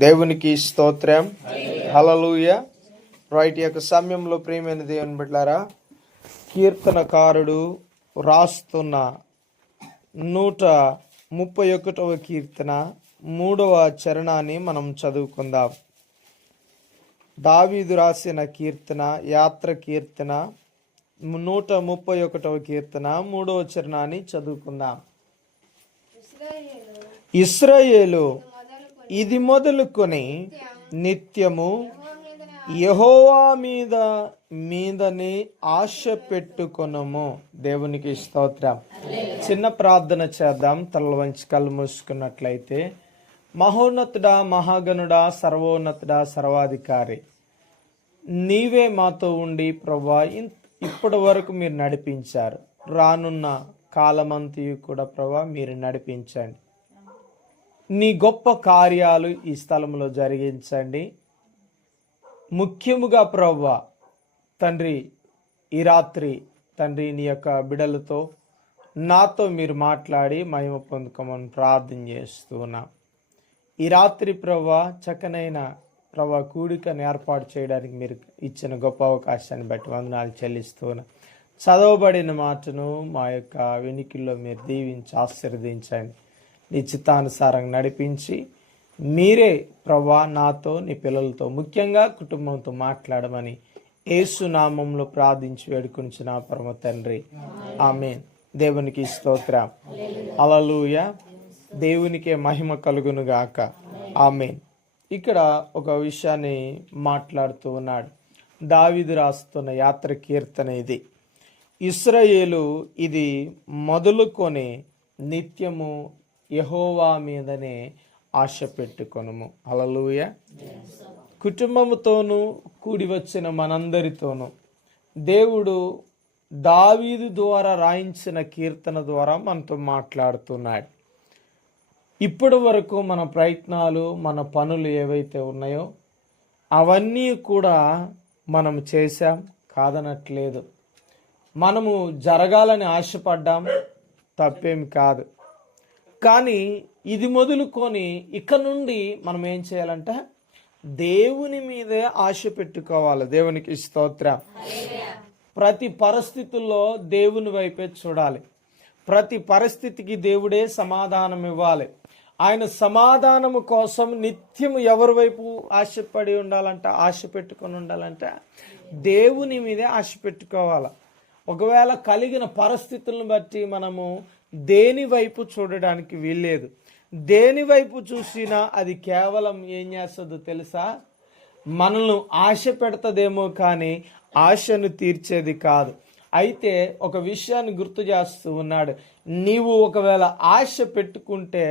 దేవునికి స్తోత్రం. హల్లెలూయా. రైట్, ఈ యొక్క సమయంలో ప్రియమైన దేవుని బిడ్డలారా, కీర్తనకారుడు రాస్తున్న 131వ కీర్తన 3వ చరణాన్ని మనం చదువుకుందాం. దావీదు రాసిన కీర్తన, యాత్ర కీర్తన 131వ కీర్తన 3వ చరణాన్ని చదువుకుందాం. ఇశ్రాయేలు ఇది మొదలుకొని నిత్యము యెహోవా మీదనే ఆశ పెట్టుకొనుము. దేవునికి స్తోత్రం. చిన్న ప్రార్థన చేద్దాం. తలలు వంచి కళ్ళు మూసుకున్నట్లయితే, మహోన్నతుడా, మహాగణుడా, సర్వోన్నతుడా, సర్వాధికారి, నీవే మాతో ఉండి ప్రభువా ఇప్పటి వరకు మీరు నడిపించారు. రానున్న కాలమంతయు కూడా ప్రభువా మీరు నడిపించండి. నీ గొప్ప కార్యాలు ఈ స్థలంలో జరిగించండి. ముఖ్యముగా ప్రభువా తండ్రి, ఈ రాత్రి తండ్రి నీ యొక్క బిడలతో నాతో మీరు మాట్లాడి మహిమ పొందుకోమని ప్రార్థన చేస్తున్నా. ఈ రాత్రి ప్రభువా చక్కనైన ప్రభువా కూడికను ఏర్పాటు చేయడానికి మీరు ఇచ్చిన గొప్ప అవకాశాన్ని బట్టి వందనాలు చెల్లిస్తున్నా. చదవబడిన మాటను మా యొక్క వెనికిల్లో మీరు దీవించి ఆశీర్వదించండి. నీ చిత్తానుసారంగా నడిపించి మీరే ప్రభువా నాతో, నీ పిల్లలతో, ముఖ్యంగా కుటుంబంతో మాట్లాడమని యేసు నామంలో ప్రార్థించి వేడుకొనిచున్న పరమ తండ్రి, ఆమేన్. దేవునికి స్తోత్రం. హల్లెలూయా. దేవునికే మహిమ కలుగును గాక. ఆమేన్. ఇక్కడ ఒక విషయాన్ని మాట్లాడుతూ ఉన్నాడు. దావీదు రాస్తున్న యాత్ర కీర్తన ఇది. ఇశ్రాయేలు ఇది మొదలుకొని నిత్యము యెహోవా మీదనే ఆశ పెట్టుకొనుము. హల్లెలూయా. కుటుంబముతోనూ కూడి వచ్చిన మనందరితోనూ దేవుడు దావీదు ద్వారా రాయించిన కీర్తన ద్వారా మనతో మాట్లాడుతున్నాడు. ఇప్పటి వరకు మన ప్రయత్నాలు, మన పనులు ఏవైతే ఉన్నాయో అవన్నీ కూడా మనం చేశాం, కాదనట్లేదు. మనము జరగాలని ఆశపడ్డాం, తప్పేమి కాదు. కానీ ఇది మొదలుకొని ఇక నుండి మనం ఏం చేయాలంటే దేవుని మీదే ఆశ పెట్టుకోవాలి. దేవునికి స్తోత్రం. ప్రతి పరిస్థితుల్లో దేవుని వైపే చూడాలి. ప్రతి పరిస్థితికి దేవుడే సమాధానం ఇవ్వాలి. ఆయన సమాధానము కోసం నిత్యం ఎవరి వైపు ఆశపడి ఉండాలంట, ఆశ పెట్టుకొని ఉండాలంటే దేవుని మీదే ఆశ పెట్టుకోవాలి. ఒకవేళ కలిగిన పరిస్థితులను బట్టి మనము దేని వైపు చూడడానికి వీల్లేదు. దేని వైపు చూసినా అది కేవలం ఏం చేస్తుందో తెలుసా? మనల్ని ఆశ పెడతదేమో కానీ ఆశను తీర్చేది కాదు. అయితే ఒక విషయాన్ని గుర్తు చేస్తూ ఉన్నాడు. నీవు ఒకవేళ ఆశ పెట్టుకుంటే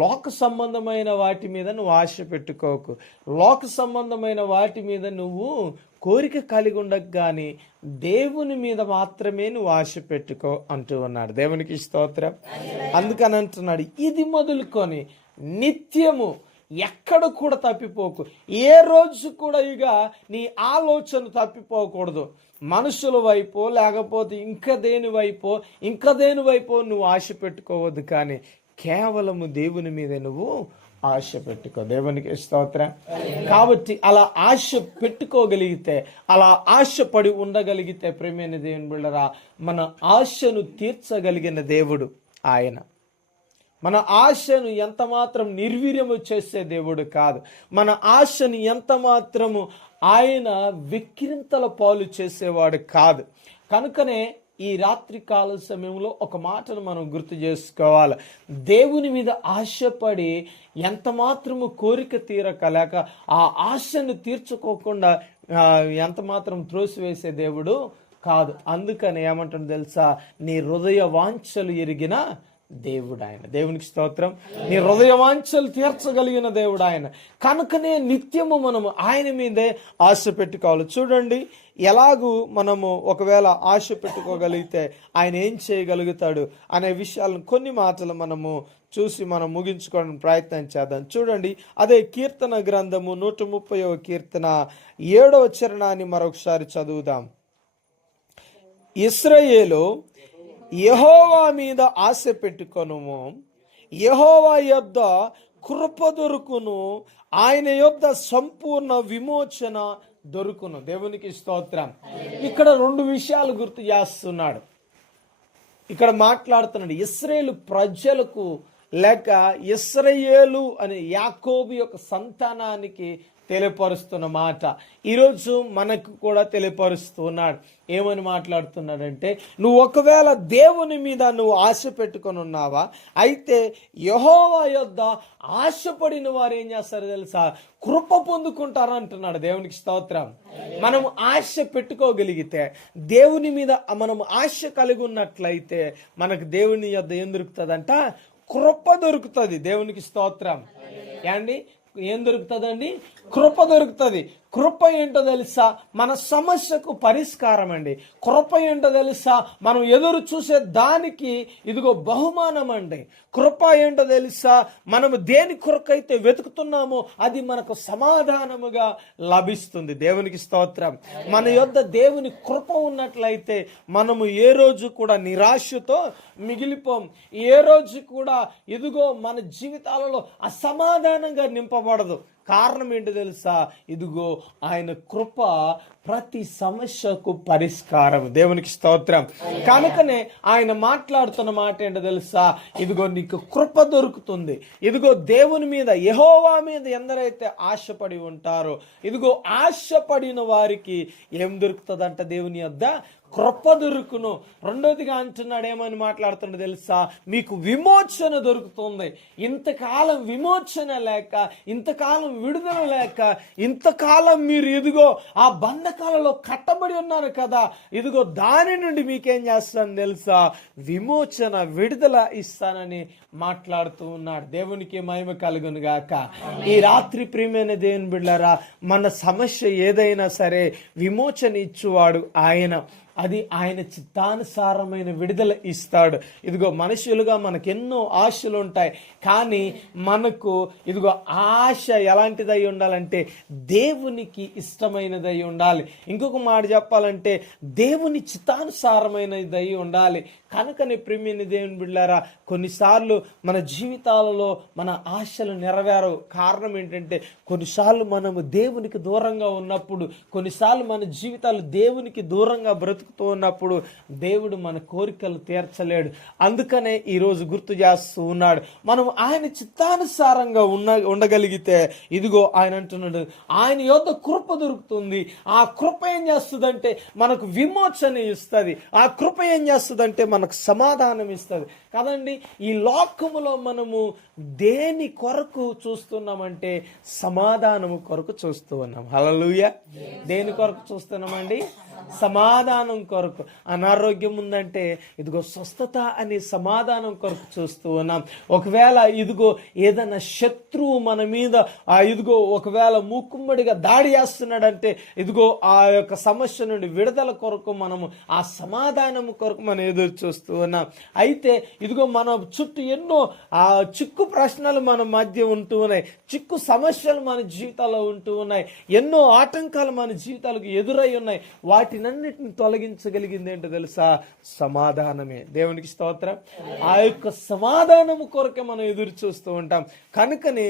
లోక సంబంధమైన వాటి మీద నువ్వు ఆశ పెట్టుకోకు. లోక సంబంధమైన వాటి మీద నువ్వు కోరిక కలిగి ఉండకు, కానీ దేవుని మీద మాత్రమే నువ్వు ఆశ పెట్టుకో అంటూ ఉన్నాడు. దేవునికి స్తోత్రం. అందుకని అంటున్నాడు, ఇది మొదలుకొని నిత్యము ఎక్కడ కూడా తప్పిపోకు. ఏ రోజు కూడా ఇక నీ ఆలోచన తప్పిపోకూడదు. మనుషుల వైపు లేకపోతే ఇంకా దేని వైపు నువ్వు ఆశ పెట్టుకోవద్దు, కానీ కేవలము దేవుని మీద నువ్వు ఆశ పెట్టుకో. దేవునికి స్తోత్రం. కాబట్టి అలా ఆశ పెట్టుకోగలిగితే, అలా ఆశపడి ఉండగలిగితే ప్రేమైన దేవుని బిడ్డలారా, మన ఆశను తీర్చగలిగిన దేవుడు ఆయన. మన ఆశను ఎంత మాత్రం నిర్వీర్యము చేసే దేవుడు కాదు. మన ఆశను ఎంత మాత్రము ఆయన వెక్కిరింతల పాలు చేసేవాడు కాదు. కనుకనే ఈ రాత్రి కాల సమయంలో ఒక మాటను మనం గుర్తు చేసుకోవాలి. దేవుని మీద ఆశపడి ఎంత మాత్రము కోరిక తీరక, లేక ఆ ఆశను తీర్చుకోకుండా ఎంత మాత్రం త్రోసివేసే దేవుడు కాదు. అందుకని ఏమంటాడు తెలుసా? నీ హృదయ వాంఛలు ఎరిగిన దేవుడు ఆయన. దేవునికి స్తోత్రం. నీ హృదయ వాంఛలు తీర్చగలిగిన దేవుడు ఆయన. కనుకనే నిత్యము మనము ఆయన మీదే ఆశ పెట్టుకోవాలి. చూడండి, ఎలాగూ మనము ఒకవేళ ఆశ పెట్టుకోగలిగితే ఆయన ఏం చేయగలుగుతాడు అనే విషయాలను కొన్ని మాటలు మనము చూసి మనం ముగించుకోవడానికి ప్రయత్నం చేద్దాం. చూడండి, అదే కీర్తన గ్రంథము 130వ కీర్తన 7వ చరణాన్ని మరొకసారి చదువుదాం. ఇశ్రాయేలు యెహోవా మీద ఆశ పెట్టుకొనుము, యెహోవా యొద్ద కృప దొరుకును, ఆయన యొద్ద సంపూర్ణ విమోచన దొరుకును. దేవునికి స్తోత్రం. ఇక్కడ 2 విషయాలు గుర్తు చేస్తున్నాడు. ఇక్కడ మాట్లాడుతున్నాడు ఇశ్రాయేలు ప్రజలకు లేక ఇశ్రాయేలు అనే యాకోబు యొక్క సంతానానికి తెలియపరుస్తున్న మాట ఈరోజు మనకు కూడా తెలియపరుస్తున్నాడు. ఏమని మాట్లాడుతున్నాడంటే, నువ్వు ఒకవేళ దేవుని మీద నువ్వు ఆశ పెట్టుకొని ఉన్నావా, అయితే యెహోవా యొద్ద ఆశపడిన వారు ఏం చేస్తారు తెలుసా, కృప పొందుకుంటారు అంటున్నాడు. దేవునికి స్తోత్రం. మనం ఆశ పెట్టుకోగలిగితే, దేవుని మీద మనం ఆశ కలిగి ఉన్నట్లయితే మనకు దేవుని యొద్ద ఏం దొరుకుతుందంట, కృప దొరుకుతుంది. దేవునికి స్తోత్రం. ఏండి ఏం దొరుకుతుందండి? కృప దొరుకుతుంది. కృప ఏంటో తెలుసా, మన సమస్యకు పరిష్కారం అండి. కృప ఏంటో తెలుసా, మనం ఎదురు చూసే దానికి ఇదిగో బహుమానం అండి. కృప ఏంటో తెలుసా, మనము దేని కొరకైతే వెతుకుతున్నామో అది మనకు సమాధానముగా లభిస్తుంది. దేవునికి స్తోత్రం. మన యొద్ద దేవుని కృప ఉన్నట్లయితే మనము ఏ రోజు కూడా నిరాశతో మిగిలిపోం. ఏ రోజు కూడా ఇదిగో మన జీవితాలలో అసమాధానంగా నింపబడదు. కారణం ఏంటో తెలుసా, ఇదిగో ఆయన కృప ప్రతి సమస్యకు పరిష్కారం. దేవునికి స్తోత్రం. కనుకనే ఆయన మాట్లాడుతున్న మాట ఏంటో తెలుసా, ఇదిగో నీకు కృప దొరుకుతుంది. ఇదిగో దేవుని మీద, యెహోవా మీద ఎందరైతే ఆశపడి ఉంటారో, ఇదిగో ఆశపడిన వారికి ఏం దొరుకుతుందంట, దేవుని యొద్ద కృప దొరుకును. రెండోదిగా అంటున్నాడు, ఏమని మాట్లాడుతుండో తెలుసా, మీకు విమోచన దొరుకుతుంది. ఇంతకాలం విమోచన లేక, ఇంతకాలం విడుదల లేక, ఇంతకాలం మీరు ఇదిగో ఆ బంధకాలలో కట్టబడి ఉన్నారు కదా, ఇదిగో దాని నుండి మీకేం చేస్తాను తెలుసా, విమోచన, విడుదల ఇస్తానని మాట్లాడుతూ ఉన్నాడు. దేవునికి మహిమ కలుగును గాక. ఈ రాత్రి ప్రియమైన దేవుని బిడ్డలారా, మన సమస్య ఏదైనా సరే విమోచన ఇచ్చువాడు ఆయన. అది ఆయన చిత్తానుసారమైన విడుదల ఇస్తాడు. ఇదిగో మనుషులుగా మనకు ఎన్నో ఆశలు ఉంటాయి, కానీ మనకు ఇదిగో ఆశ ఎలాంటిదై ఉండాలంటే దేవునికి ఇష్టమైనదై ఉండాలి. ఇంకొక మాట చెప్పాలంటే దేవుని చిత్తానుసారమైనదై ఉండాలి. కనుకనే ప్రియమైన దేవుని బిడ్డలారా, కొన్నిసార్లు మన జీవితాలలో మన ఆశలు నెరవేరవు. కారణం ఏంటంటే, కొన్నిసార్లు మనము దేవునికి దూరంగా ఉన్నప్పుడు, కొన్నిసార్లు మన జీవితాలు దేవునికి దూరంగా బ్రతుకుతూ ఉన్నప్పుడు దేవుడు మన కోరికలు తీర్చలేడు. అందుకనే ఈరోజు గుర్తు చేస్తూ ఉన్నాడు, మనం ఆయన చిత్తానుసారంగా ఉండగలిగితే ఇదిగో ఆయన అంటున్నాడు, ఆయన యొద్ద కృప దొరుకుతుంది. ఆ కృప ఏం చేస్తుందంటే మనకు విమోచన ఇస్తుంది. ఆ కృప ఏం చేస్తుందంటే మనకు సమాధానం ఇస్తుంది కదండి. ఈ లోకములో మనము దేని కొరకు చూస్తున్నామంటే సమాధానము కొరకు చూస్తూ ఉన్నాం. హల్లెలూయా. దేని కొరకు చూస్తున్నామండి? సమాధానం కొరకు. అనారోగ్యం ఉందంటే ఇదిగో స్వస్థత అనే సమాధానం కొరకు చూస్తూ ఉన్నాం. ఒకవేళ ఇదిగో ఏదైనా శత్రువు మన మీద ఇదిగో ఒకవేళ మూకుమ్మడిగా దాడి చేస్తున్నాడంటే ఇదిగో ఆ యొక్క సమస్య నుండి విడుదల కొరకు మనము ఆ సమాధానం కొరకు మనం ఎదురు చూస్తూ ఉన్నాం. అయితే ఇదిగో మన చుట్టూ ఎన్నో చిక్కు ప్రశ్నలు మన మధ్య ఉంటూ ఉన్నాయి, చిక్కు సమస్యలు మన జీవితాల్లో ఉంటూ ఉన్నాయి, ఎన్నో ఆటంకాలు మన జీవితాలకు ఎదురై ఉన్నాయి. వాటినన్నిటిని తొలగించగలిగింది ఏంటో తెలుసా? సమాధానమే. దేవునికి స్తోత్రం. ఆ యొక్క సమాధానము కొరకే మనం ఎదురు చూస్తూ ఉంటాం. కనుకనే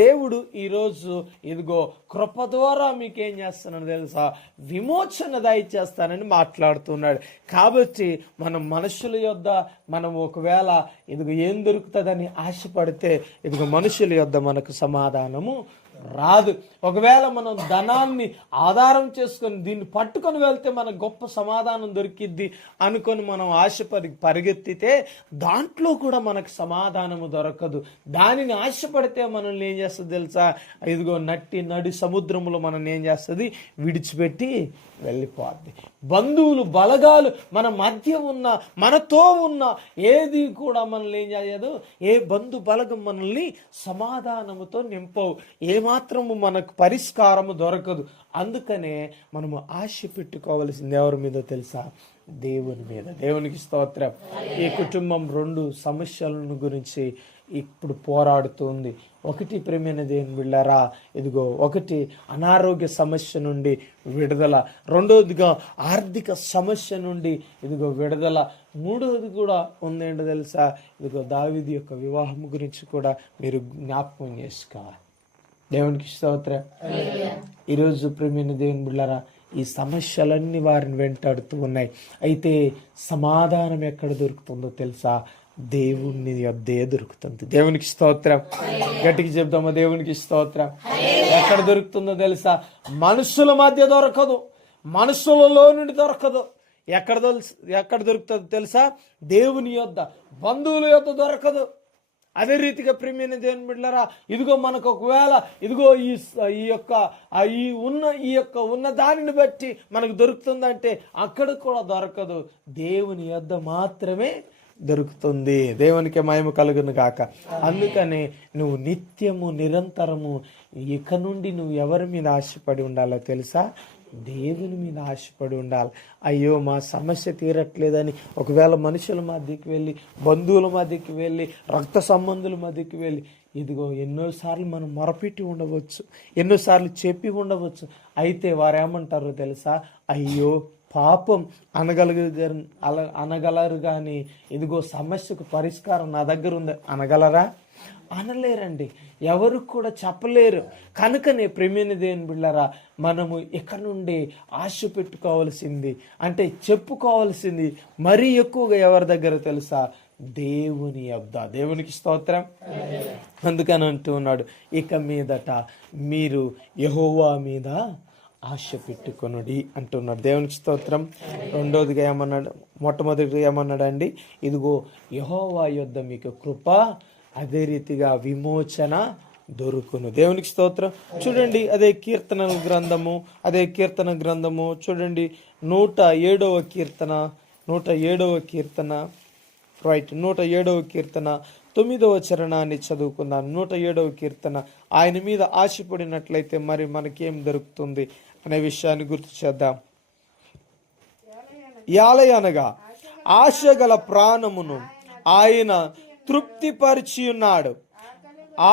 దేవుడు ఈరోజు ఇదిగో కృప ద్వారా మీకేం చేస్తానని తెలుసా? విమోచన దయచేస్తానని మాట్లాడుతున్నాడు. కాబట్టి మనం మనుషుల యొద్ద మనం ఒకవేళ ఇదిగో ఏం దొరుకుతుందని ఆశపడితే ఇదిగో మనుషుల యొద్ద మనకు సమాధానము రాదు. ఒకవేళ మనం ధనాన్ని ఆధారం చేసుకొని దీన్ని పట్టుకొని వెళ్తే మనకు గొప్ప సమాధానం దొరికిద్ది అనుకొని మనం పరిగెత్తితే దాంట్లో కూడా మనకు సమాధానము దొరకదు. దానిని ఆశపడితే మనల్ని ఏం చేస్తుంది తెలుసా? ఇదిగో నడి సముద్రంలో మనల్ని ఏం చేస్తుంది? విడిచిపెట్టి వెళ్ళిపోద్ది. బంధువులు బలగాలు మన మధ్య ఉన్న, మనతో ఉన్న ఏది కూడా మనల్ని ఏం చేయదు. ఏ బంధు బలగం మనల్ని సమాధానముతో నింపవు. ఏమాత్రము మనకు పరిష్కారము దొరకదు. అందుకనే మనము ఆశ పెట్టుకోవలసింది ఎవరి మీద తెలుసా? దేవుని మీద. దేవునికి స్తోత్రం. ఈ కుటుంబం 2 సమస్యలను గురించి ఇప్పుడు పోరాడుతుంది. ఒకటి ప్రియమైన దేవుని బిడ్డలారా, ఇదిగో ఒకటి అనారోగ్య సమస్య నుండి విడుదల, రెండవదిగా ఆర్థిక సమస్య నుండి ఇదిగో విడుదల, మూడవది కూడా ఉందేంటో తెలుసా, ఇదిగో దావీదు యొక్క వివాహం గురించి కూడా మీరు జ్ఞాపకం చేసుకోవాలి. దేవునికి స్తోత్రం. ఈరోజు ప్రియమైన దేవుని బిడ్డలారా, ఈ సమస్యలన్నీ వారిని వెంటాడుతూ ఉన్నాయి. అయితే సమాధానం ఎక్కడ దొరుకుతుందో తెలుసా, దేవుని యొద్దే దొరుకుతుంది. దేవునికి స్తోత్రం. గట్టికి చెప్దామా, దేవునికి స్తోత్రం. ఎక్కడ దొరుకుతుందో తెలుసా, మనుషుల మధ్య దొరకదు, మనుషులలో నుండి దొరకదు. ఎక్కడ దొరుకుతుందో తెలుసా, దేవుని యొద్ద, బంధువుల యొద్ద దొరకదు. అదే రీతిగా ప్రియమైన దేవుని బిడ్డలారా, ఇదిగో మనకు ఒకవేళ ఇదిగో ఈ యొక్క ఉన్న దానిని బట్టి మనకు దొరుకుతుందంటే అక్కడ కూడా దొరకదు, దేవుని యొద్ద మాత్రమే దొరుకుతుంది. దేవునికి మహిమ కలుగును గాక. అందుకనే నువ్వు నిత్యము నిరంతరము ఇక నుండి నువ్వు ఎవరి మీద ఆశపడి ఉండాలో తెలుసా, దేవుని మీద ఆశపడి ఉండాలి. అయ్యో మా సమస్య తీరట్లేదని ఒకవేళ మనుషుల మధ్యకి వెళ్ళి, బంధువుల మధ్యకి వెళ్ళి, రక్త సంబంధుల మధ్యకి వెళ్ళి ఇదిగో ఎన్నోసార్లు మనం మొరపెట్టి ఉండవచ్చు, ఎన్నోసార్లు చెప్పి ఉండవచ్చు. అయితే వారు ఏమంటారో తెలుసా, అయ్యో పాపం అనగలరు కానీ ఇదిగో సమస్యకు పరిష్కారం నా దగ్గర ఉంది అనగలరా? అనలేరండి, ఎవరు కూడా చెప్పలేరు. కనుకనే ప్రియమైన దేవుని బిడ్డలారా, మనము ఇక్కడ నుండి ఆశ పెట్టుకోవాల్సింది అంటే చెప్పుకోవాల్సింది మరీ ఎక్కువగా ఎవరి దగ్గర తెలుసా, దేవుని యొద్ద. దేవునికి స్తోత్రం. అందుకని అంటూ ఉన్నాడు, ఇక మీదట మీరు యెహోవా మీద ఆశ పెట్టుకొనుడి అంటున్నాడు. దేవునికి స్తోత్రం. రెండోదిగా ఏమన్నాడు, మొట్టమొదటిగా ఏమన్నాడండి, ఇదిగో యెహోవా యొద్ద మీకు కృప, అదే రీతిగా విమోచన దొరుకును. దేవునికి స్తోత్రం. చూడండి, అదే కీర్తన గ్రంథము చూడండి, 107వ కీర్తన రైట్, 107వ కీర్తన 9వ చరణాన్ని చదువుకుందాం. 107వ కీర్తన, ఆయన మీద ఆశపడినట్లయితే మరి మనకేం దొరుకుతుంది అనే విషయాన్ని గుర్తు చేద్దాం. యాలయనగా ఆశ గల ప్రాణమును ఆయన తృప్తిపరిచి ఉన్నాడు,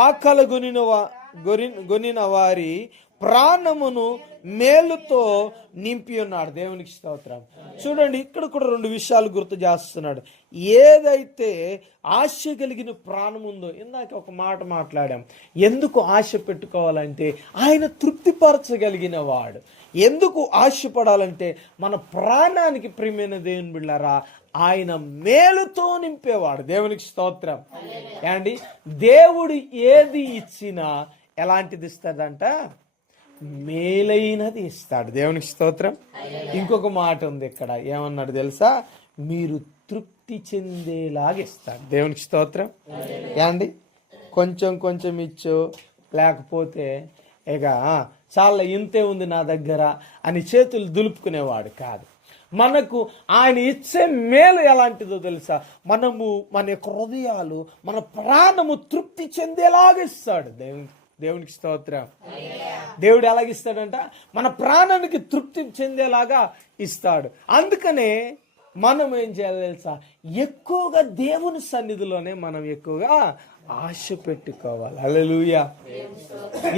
ఆకలి గొనిన వారి ప్రాణమును మేలుతో నింపి ఉన్నాడు. దేవునికి స్తోత్రం. చూడండి, ఇక్కడ కూడా రెండు విషయాలు గుర్తు చేస్తున్నాడు. ఏదైతే ఆశ కలిగిన ప్రాణం ఉందో, ఇందాక ఒక మాట మాట్లాడాం, ఎందుకు ఆశ పెట్టుకోవాలంటే ఆయన తృప్తిపరచగలిగిన వాడు. ఎందుకు ఆశపడాలంటే మన ప్రాణానికి ప్రియమైన దేవుని బిడ్డలారా, ఆయన మేలుతో నింపేవాడు. దేవునికి స్తోత్రం. ఏమండి, దేవుడు ఏది ఇచ్చినా ఎలాంటిది ఇస్తాడంట, మేలైనది ఇస్తాడు. దేవునికి స్తోత్రం. ఇంకొక మాట ఉంది ఇక్కడ, ఏమన్నాడు తెలుసా, మీరు తృప్తి చెందేలాగా ఇస్తాడు. దేవునికి స్తోత్రం. ఏమండి, కొంచెం ఇచ్చో లేకపోతే ఇక చాలా ఇంతే ఉంది నా దగ్గర అని చేతులు దులుపుకునేవాడు కాదు. మనకు ఆయన ఇచ్చే మేలు ఎలాంటిదో తెలుసా, మన యొక్క హృదయాలు, మన ప్రాణము తృప్తి చెందేలాగా ఇస్తాడు. దేవునికి స్తోత్రం. దేవుడు ఎలాగిస్తాడంట, మన ప్రాణానికి తృప్తి చెందేలాగా ఇస్తాడు. అందుకనే మనం ఏం చేయాలి తెలుసా, ఎక్కువగా దేవుని సన్నిధిలోనే మనం ఎక్కువగా ఆశ పెట్టుకోవాలి. హల్లెలూయా.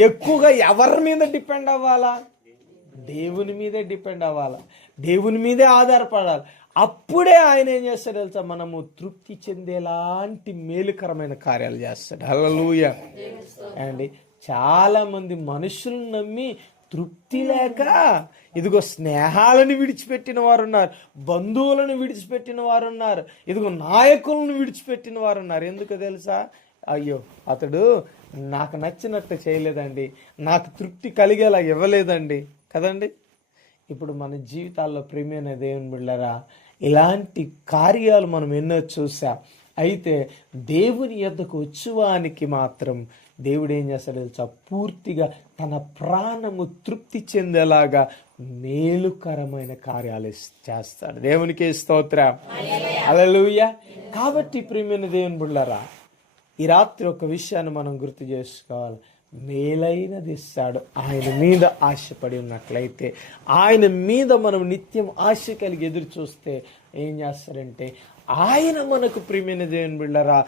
ఎక్కువగా ఎవరి మీద డిపెండ్ అవ్వాలా, దేవుని మీదే డిపెండ్ అవ్వాలా, దేవుని మీదే ఆధారపడాలి. అప్పుడే ఆయన ఏం చేస్తాడు తెలుసా, మనము తృప్తి చెందేలాంటి మేలుకరమైన కార్యాలు చేస్తాడు. హల్లెలూయా. అండి, చాలా మంది మనుషులను నమ్మి తృప్తి లేక ఇదిగో స్నేహాలను విడిచిపెట్టిన వారు ఉన్నారు, బంధువులను విడిచిపెట్టిన వారు ఉన్నారు, ఇదిగో నాయకులను విడిచిపెట్టిన వారు ఉన్నారు. ఎందుకు తెలుసా, అయ్యో అతడు నాకు నచ్చినట్టు చేయలేదండి, నాకు తృప్తి కలిగేలా ఇవ్వలేదండి కదండి. ఇప్పుడు మన జీవితాల్లో ప్రియమైన దేవుని బిడ్డలారా, ఇలాంటి కార్యాలు మనం ఎన్నో చూసాం. అయితే దేవుని యొద్దకు వచ్చువానికి మాత్రం దేవుడు ఏం చేస్తాడు తెలుసా, పూర్తిగా తన ప్రాణము తృప్తి చెందేలాగా మేలుకరమైన కార్యాలు చేస్తాడు. దేవునికి స్తోత్రం. హల్లెలూయా. కాబట్టి ప్రియమైన దేవుని బిడ్డలారా, ఈ రాత్రి ఒక విషయాన్ని మనం గుర్తు చేసుకోవాలి, మేలైనది ఇస్తాడు. ఆయన మీద ఆశపడి ఉన్నట్లయితే, ఆయన మీద మనం నిత్యం ఆశ కలిగి ఎదురు చూస్తే ఏం చేస్తాడంటే ఆయన మనకు ప్రియమైన దేవుని బిడ్డలారా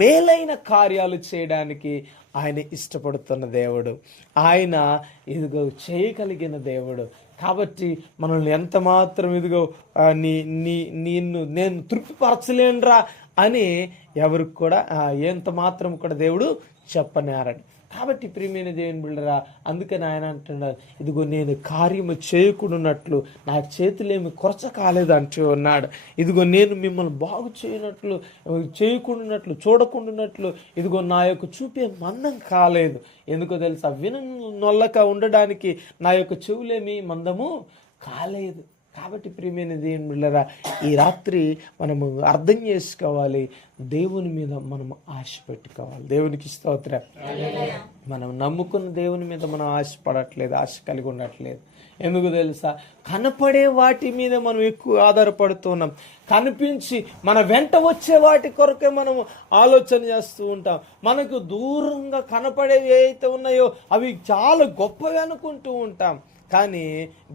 మేలైన కార్యాలు చేయడానికి ఆయన ఇష్టపడుతున్న దేవుడు, ఆయన ఇదిగో చేయగలిగిన దేవుడు. కాబట్టి మనల్ని ఎంత మాత్రం ఇదిగో నేను తృప్తిపరచలేనురా అని ఎవరికి కూడా ఎంత మాత్రం కూడా దేవుడు చెప్పనేరడు. కాబట్టి ప్రియమైన దేవుని బిడ్డరా, అందుకని ఆయన అంటున్నారు, ఇదిగో నేను కార్యము చేయకుండానట్లు నా చేతులేమి కొరచ కాలేదు అంటూ ఉన్నాడు. ఇదిగో నేను మిమ్మల్ని బాగు చేయకుండానట్లు చూడకుండానట్లు ఇదిగో నా యొక్క చూపే మందం కాలేదు. ఎందుకో తెలుసా, నొల్లక ఉండడానికి నా యొక్క చెవులేమి మందము కాలేదు. కాబట్టి ప్రియమైన దేవుని బిడ్డలారా, ఈ రాత్రి మనము అర్థం చేసుకోవాలి, దేవుని మీద మనము ఆశ పెట్టుకోవాలి. దేవునికి స్తోత్రం. మనం నమ్ముకున్న దేవుని మీద మనం ఆశపడట్లేదు, ఆశ కలిగి ఉండట్లేదు. ఎందుకు తెలుసా, కనపడే వాటి మీద మనం ఎక్కువ ఆధారపడుతున్నాం. కనిపించి మన వెంట వచ్చే వాటి కొరకే మనము ఆలోచన చేస్తూ ఉంటాం. మనకు దూరంగా కనపడేవి ఏవైతే ఉన్నాయో అవి చాలా గొప్పవి అనుకుంటూ ఉంటాం. కానీ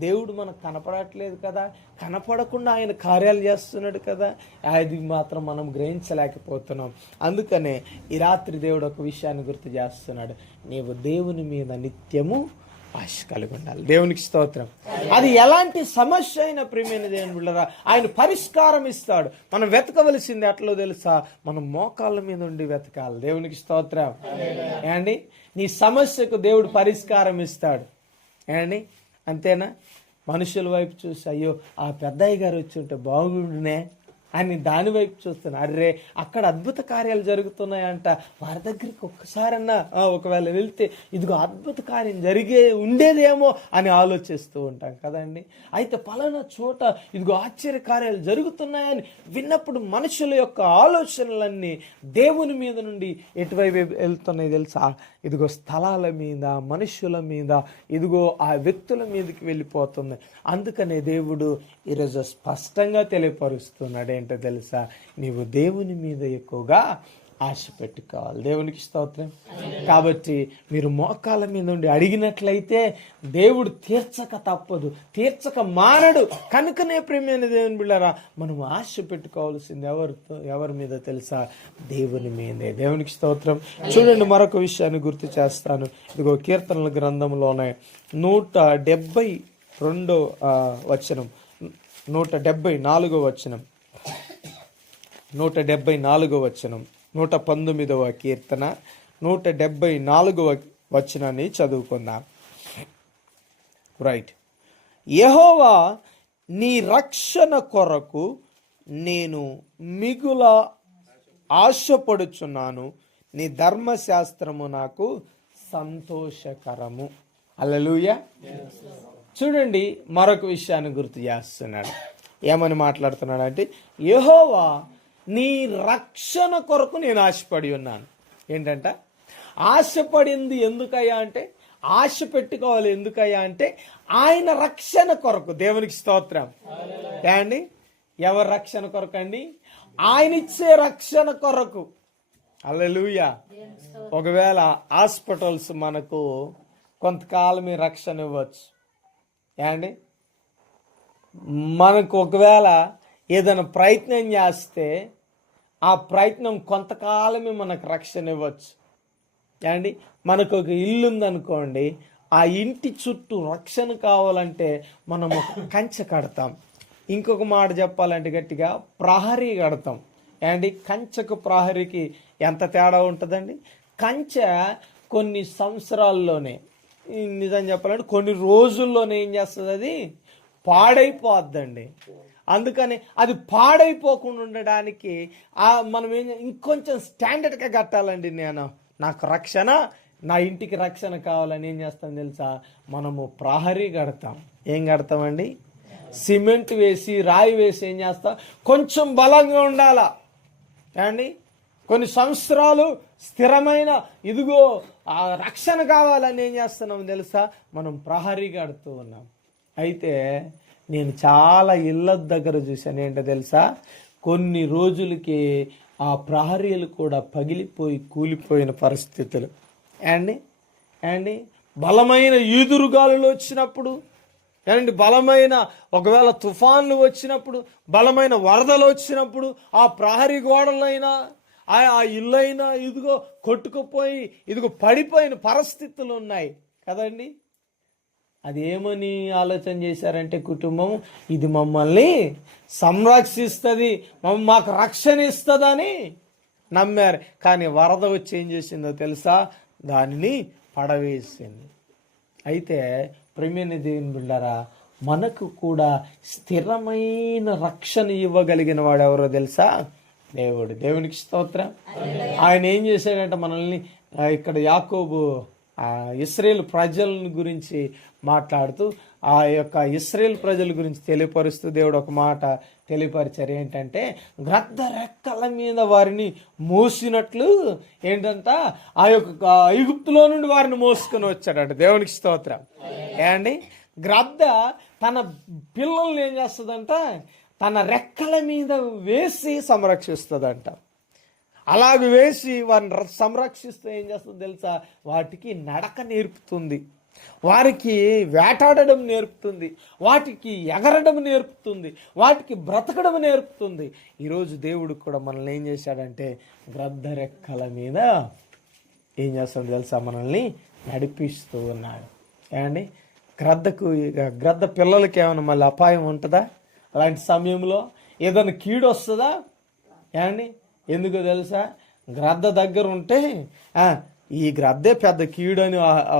దేవుడు మనకు కనపడట్లేదు కదా, కనపడకుండా ఆయన కార్యాలు చేస్తున్నాడు కదా, అది మాత్రం మనం గ్రహించలేకపోతున్నాం. అందుకనే ఈ రాత్రి దేవుడు ఒక విషయాన్ని గుర్తు చేస్తున్నాడు, నీవు దేవుని మీద నిత్యము ఆశ కలిగి ఉండాలి. దేవునికి స్తోత్రం. అది ఎలాంటి సమస్య అయినా ప్రియమైన దేవుని బిడ్డలారా ఆయన పరిష్కారం ఇస్తాడు. మనం వెతకవలసింది ఎట్లా తెలుసా, మనం మోకాళ్ళ మీద ఉండి వెతకాలి. దేవునికి స్తోత్రం. ఏమండి, నీ సమస్యకు దేవుడు పరిష్కారం ఇస్తాడు. ఏమండి, అంతేనా? మనుషుల వైపు చూసి అయ్యో ఆ పెద్దయ్య గారు వచ్చి ఉంటే బాగుండునే అని దాని వైపు చూస్తున్నా, అర్రే అక్కడ అద్భుత కార్యాలు జరుగుతున్నాయంట, వారి దగ్గరికి ఒక్కసారన్నా ఒకవేళ వెళ్తే ఇదిగో అద్భుత కార్యం ఉండేదేమో అని ఆలోచిస్తూ ఉంటాం కదండి. అయితే పలానా చోట ఇదిగో ఆశ్చర్య కార్యాలు జరుగుతున్నాయని విన్నప్పుడు మనుషుల యొక్క ఆలోచనలన్నీ దేవుని మీద నుండి ఎటువైపు వెళ్తున్నాయి తెలుసా, ఇదిగో స్థలాల మీద, మనుషుల మీద, ఇదిగో ఆ వ్యక్తుల మీదకి వెళ్ళిపోతుంది. అందుకనే దేవుడు ఈరోజు స్పష్టంగా తెలియపరుస్తున్నాడు, ఏంటో తెలుసా, నీవు దేవుని మీద ఎక్కువగా ఆశ పెట్టుకోవాలి. దేవునికి స్తోత్రం. కాబట్టి మీరు మోకాళ్ళ మీద ఉండి అడిగినట్లయితే దేవుడు తీర్చక తప్పదు, తీర్చక మానడు. కనుకనే ప్రియమైన దేవుని బిడ్డలారా మనం ఆశ పెట్టుకోవాల్సింది ఎవరి మీద తెలుసా, దేవుని మీదే. దేవునికి స్తోత్రం. చూడండి, మరొక విషయాన్ని గుర్తు చేస్తాను. ఇదిగో కీర్తనల గ్రంథంలోనే 172 వచనం, 174 వచనం, 174 వచనం, 119వ కీర్తన 174వ వచనాన్ని చదువుకుందాం. రైట్. యెహోవా నీ రక్షణ కొరకు నేను మిగుల ఆశపడుచున్నాను, నీ ధర్మశాస్త్రము నాకు సంతోషకరము. హల్లెలూయా. చూడండి, మరొక విషయాన్ని గుర్తు చేస్తున్నాడు. ఏమని మాట్లాడుతున్నాడు అంటే, యెహోవా నీ రక్షణ కొరకు నేను ఆశపడి ఉన్నాను. ఏంటంట ఆశపడింది ఎందుకయ్యా అంటే, ఆశ పెట్టుకోవాలి ఎందుకయ్యా అంటే ఆయన రక్షణ కొరకు. దేవునికి స్తోత్రం. అండి, ఎవరి రక్షణ కొరకు అండి? ఆయన ఇచ్చే రక్షణ కొరకు. హల్లెలూయా. ఒకవేళ హాస్పిటల్స్ మనకు కొంతకాలమే రక్షణ ఇవ్వచ్చు. ఏమండి, మనకు ఒకవేళ ఏదైనా ప్రయత్నం చేస్తే ఆ ప్రయత్నం కొంతకాలమే మనకు రక్షణ ఇవ్వచ్చు. ఏమండి, మనకు ఒక ఇల్లు ఉందనుకోండి, ఆ ఇంటి చుట్టూ రక్షణ కావాలంటే మనం ఒక కంచె కడతాం. ఇంకొక మాట చెప్పాలంటే గట్టిగా ప్రహరీ కడతాం. ఏమండి, కంచెకు ప్రహరీకి ఎంత తేడా ఉంటుందండి? కంచె కొన్ని సంవత్సరాల్లోనే, నిజం చెప్పాలంటే కొన్ని రోజుల్లోనే ఏం చేస్తుంది, అది పాడైపోద్దండి. అందుకని అది పాడైపోకుండా ఉండడానికి మనం ఇంకొంచెం స్టాండర్డ్గా కట్టాలండి. నాకు రక్షణ, నా ఇంటికి రక్షణ కావాలని ఏం చేస్తాం తెలుసా, మనము ప్రహరీ కడతాం. ఏం కడతామండి? సిమెంట్ వేసి రాయి వేసి ఏం చేస్తాం, కొంచెం బలంగా ఉండాలా. అండి, కొన్ని సంవత్సరాలు స్థిరమైన ఇదిగో ఆ రక్షణ కావాలని ఏం చేస్తున్నాం తెలుసా, మనం ప్రహరీ కడుతూ ఉన్నాం. అయితే నేను చాలా ఇళ్ళ దగ్గర చూశాను. ఏంటో తెలుసా, కొన్ని రోజులకి ఆ ప్రహరీలు కూడా పగిలిపోయి కూలిపోయిన పరిస్థితులు. అండి బలమైన ఈదురుగాలులు వచ్చినప్పుడు ఏమండి బలమైన ఒకవేళ తుఫాన్లు వచ్చినప్పుడు, బలమైన వరదలు వచ్చినప్పుడు ఆ ప్రహరీ గోడలైనా ఆ ఇల్లైనా ఇదిగో కొట్టుకుపోయి ఇదిగో పడిపోయిన పరిస్థితులు ఉన్నాయి కదండి. అదేమని ఆలోచన చేశారంటే కుటుంబం ఇది మమ్మల్ని సంరక్షిస్తుంది, మాకు రక్షణ ఇస్తుందని నమ్మారు. కానీ వరద వచ్చి ఏం చేసిందో తెలుసా? దానిని పడవేసింది. అయితే ప్రియమైన దేవుని బిడ్డలారా, మనకు కూడా స్థిరమైన రక్షణ ఇవ్వగలిగిన వాడు ఎవరో తెలుసా? దేవుడు. దేవునికి స్తోత్రం. ఆయన ఏం చేశాడంటే మనల్ని ఇక్కడ యాకోబు ఇశ్రాయేలు ప్రజల గురించి మాట్లాడుతూ ఆ యొక్క ఇశ్రాయేలు ప్రజల గురించి తెలియపరుస్తూ దేవుడు ఒక మాట తెలియపరిచారు. ఏంటంటే గ్రద్ద రెక్కల మీద వారిని మోసినట్లు ఏంటంట ఆ యొక్క ఐగుప్తులో నుండి వారిని మోసుకొని వచ్చాడట. దేవునికి స్తోత్రం. ఏమండి గ్రద్ద తన పిల్లల్ని ఏం చేస్తుందంట? తన రెక్కల మీద వేసి సంరక్షిస్తుందంట. అలాగ వేసి వారిని సంరక్షిస్తూ ఏం చేస్తుందో తెలుసా? వాటికి నడక నేర్పుతుంది, వారికి వేటాడడం నేర్పుతుంది, వాటికి ఎగరడం నేర్పుతుంది, వాటికి బ్రతకడం నేర్పుతుంది. ఈరోజు దేవుడు కూడా మనల్ని ఏం చేశాడంటే గ్రద్ద రెక్కల మీద ఏం చేస్తాడు తెలుసా? మనల్ని నడిపిస్తూ ఉన్నాడు. ఏమండి గ్రద్ద పిల్లలకి ఏమైనా మళ్ళీ అపాయం ఉంటుందా? అలాంటి సమయంలో ఏదైనా కీడు వస్తుందా? ఏమండి ఎందుకో తెలుసా? గ్రద్ద దగ్గర ఉంటే ఈ గ్రద్దే పెద్ద కీడు అని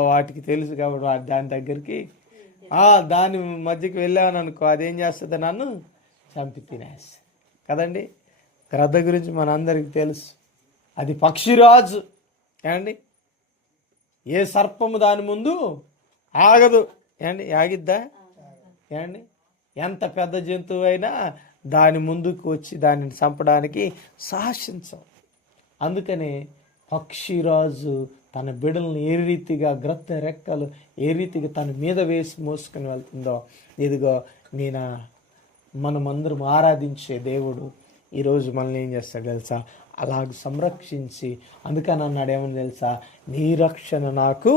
వాటికి తెలుసు కాబట్టి దాని దగ్గరికి దాని మధ్యకి వెళ్ళామని అనుకో, అదేం చేస్తుంది? నన్ను చంపి తినేస్తుంది కదండి. గ్రద్ద గురించి మనందరికీ తెలుసు, అది పక్షిరాజు. ఏమండి ఏ సర్పము దాని ముందు ఆగదు. ఏమండి ఆగిద్దా? ఏమండి ఎంత పెద్ద జంతువు అయినా దాని ముందుకు వచ్చి దానిని చంపడానికి సాహసించం. అందుకనే పక్షిరాజు తన బిడల్ని ఏ రీతిగా గ్రద్ద రెక్కలు ఏ రీతిగా తన మీద వేసి మోసుకొని వెళ్తుందో, ఇదిగో మనమందరం ఆరాధించే దేవుడు ఈరోజు మనల్ని ఏం చేస్తాడు తెలుసా? అలాగ సంరక్షించి, అందుకని అన్నాడు ఏమని తెలుసా? నీ రక్షణ నాకు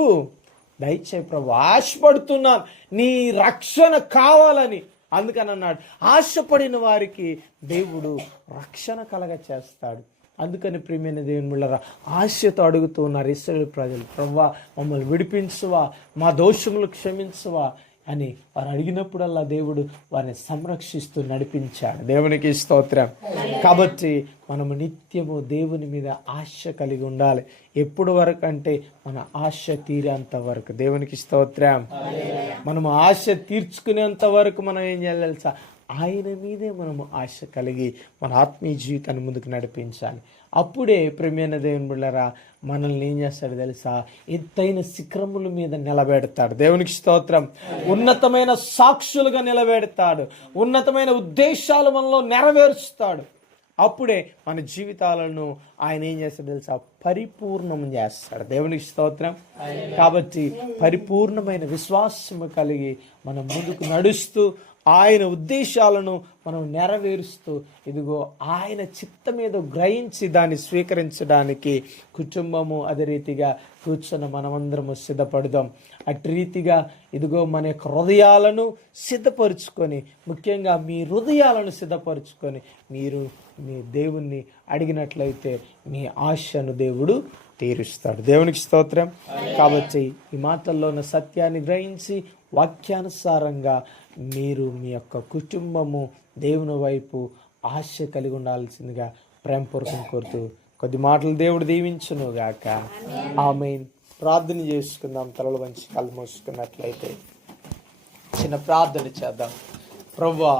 దయచేయి ప్రభు, ఆశపడుతున్నాను నీ రక్షణ కావాలని. అందుకని అన్నాడు ఆశపడిన వారికి దేవుడు రక్షణ కలగ చేస్తాడు. అందుకని ప్రియమైన దేవుని బిడ్డలారా, ఆశతో అడుగుతూ ఉన్నారు ఇశ్రాయేలు ప్రజలు, ప్రభువా మమ్మల్ని విడిపించువా, మా దోషములు క్షమించువా అని వారు అడిగినప్పుడల్లా దేవుడు వారిని సంరక్షిస్తూ నడిపించాడు. దేవునికి స్తోత్రం. కాబట్టి మనము నిత్యము దేవుని మీద ఆశ కలిగి ఉండాలి. ఎప్పుడు వరకు అంటే మన ఆశ తీరేంత వరకు. దేవునికి స్తోత్రం. మనము ఆశ తీర్చుకునేంత వరకు మనం ఏం చేయాలి తెలుసా? ఆయన మీదే మనము ఆశ కలిగి మన ఆత్మీయ జీవితాన్ని ముందుకు నడిపించాలి. అప్పుడే ప్రియమైన దేవుని బిడ్డలారా మనల్ని ఏం చేస్తాడు తెలుసా? ఎత్తైన శిఖరముల మీద నిలబెడతాడు. దేవునికి స్తోత్రం. ఉన్నతమైన సాక్షులుగా నిలబెడతాడు. ఉన్నతమైన ఉద్దేశాలు మనలో నెరవేరుస్తాడు. అప్పుడే మన జీవితాలను ఆయన ఏం చేస్తాడు తెలుసా? పరిపూర్ణం చేస్తాడు. దేవునికి స్తోత్రం. కాబట్టి పరిపూర్ణమైన విశ్వాసము కలిగి మనం ముందుకు నడుస్తూ ఆయన ఉద్దేశాలను మనం నెరవేరుస్తూ ఇదిగో ఆయన చిత్తం మీద గ్రహించి దాన్ని స్వీకరించడానికి కుటుంబము అదే రీతిగా కూర్చొని మనమందరము సిద్ధపడదాం. అటు రీతిగా ఇదిగో మన యొక్క హృదయాలను సిద్ధపరుచుకొని, ముఖ్యంగా మీ హృదయాలను సిద్ధపరుచుకొని మీరు మీ దేవుణ్ణి అడిగినట్లయితే మీ ఆశను దేవుడు తీరుస్తాడు. దేవునికి స్తోత్రం. కాబట్టి ఈ మాటల్లో ఉన్న సత్యాన్ని గ్రహించి వాక్యానుసారంగా మీరు మీ యొక్క కుటుంబము దేవుని వైపు ఆశ కలిగి ఉండాల్సిందిగా ప్రేమపూర్వకం కోరుతూ కొద్ది మాటలు దేవుడు దీవించును గాక. ఆమేన్. ప్రార్థన చేసుకుందాం. తలలు వంచి కళ్ళు మూసుకున్నట్లయితే చిన్న ప్రార్థన చేద్దాం. ప్రభువా,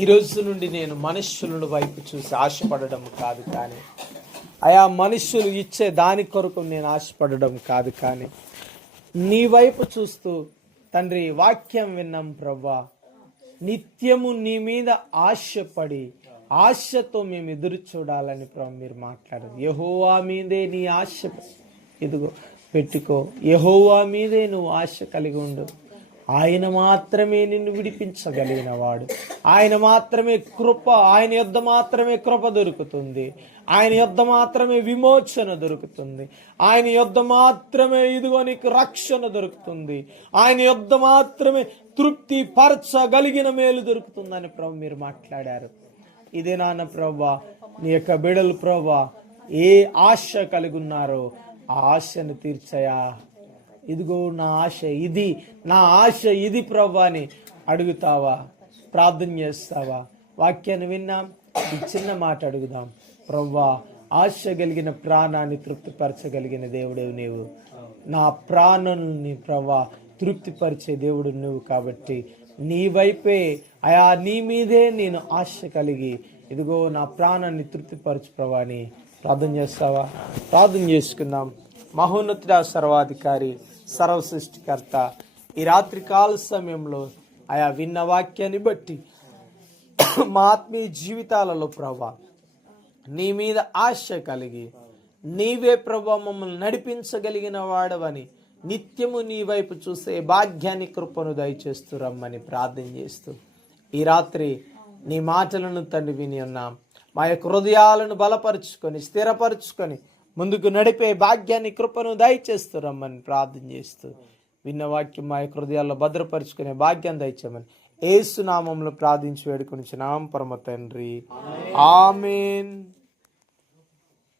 ఈ రోజు నుండి నేను మనుష్యుల వైపు చూసి ఆశపడడం కాదు, కానీ ఆయా మనుష్యులు ఇచ్చే దాని కొరకు నేను ఆశపడడం కాదు, కానీ నీ వైపు చూస్తూ తండ్రి వాక్యం విన్నాం ప్రభువా, నిత్యము నీ మీద ఆశపడి ఆశతో మేము ఎదురు చూడాలని ప్రభు మీరు మాట్లాడారు. యెహోవా మీదే నీ ఆశ ఇదిగో పెట్టుకో. యెహోవా మీదే నువ్వు ఆశ కలిగి ఉండు. ఆయన మాత్రమే నిన్ను విడిపించగలిగిన వాడు. ఆయన మాత్రమే కృప, ఆయన యొద్ద మాత్రమే కృప దొరుకుతుంది. ఆయన యొద్ద మాత్రమే విమోచన దొరుకుతుంది. ఆయన యొద్ద మాత్రమే ఇదిగో నీకు రక్షణ దొరుకుతుంది. ఆయన యొద్ద మాత్రమే తృప్తి పరచగలిగిన మేలు దొరుకుతుందని ప్రభు మీరు మాట్లాడారు. ఇదే నాన్న ప్రభా, నీ యొక్క బిడలు ప్రభా ఏ ఆశ కలిగి ఉన్నారో ఆ ఆశను తీర్చయా. ఇదిగో నా ఆశ ఇది, నా ఆశ ఇది ప్రభా అని అడుగుతావా, ప్రార్థన చేస్తావా? వాక్యాన్ని విన్నాం, ఈ చిన్న మాట అడుగుదాం. ప్రభా, ఆశ కలిగిన ప్రాణాన్ని తృప్తిపరచగలిగిన దేవుడేవు నీవు. నా ప్రాణాన్ని ప్రభా తృప్తిపరిచే దేవుడు నువ్వు. కాబట్టి నీ వైపే అయా, నీ మీదే నేను ఆశ కలిగి ఇదిగో నా ప్రాణాన్ని తృప్తిపరచు ప్రభా అని ప్రార్థన చేస్తావా? ప్రార్థన చేసుకుందాం. మహోన్నతుడా, సర్వాధికారి, సర్వ సృష్టికర్త, ఈ రాత్రి కాల సమయంలో ఆయా విన్న వాక్యాన్ని బట్టి మా ఆత్మీయ జీవితాలలో ప్రభా నీ మీద ఆశ కలిగి నీవే ప్రభా మమ్మల్ని నడిపించగలిగిన వాడవని నిత్యము నీ వైపు చూసే భాగ్యాన్ని, కృపను దయచేస్తూ రమ్మని ప్రార్థన చేస్తూ ఈ రాత్రి నీ మాటలను తండ్రి విని ఉన్నాం. మా యొక్క హృదయాలను బలపరుచుకొని స్థిరపరుచుకొని ముందుకు నడిపే భాగ్యాన్ని, కృపను దయచేస్తూ రమ్మని ప్రార్థన చేస్తూ విన్న వాక్యం మా యొక్క హృదయాల్లో భద్రపరుచుకునే భాగ్యాన్ని దయచేయమని యేసు నామములో ప్రార్థించి వేడుకొనిచున్నాం పరమ తండ్రి. ఆమేన్.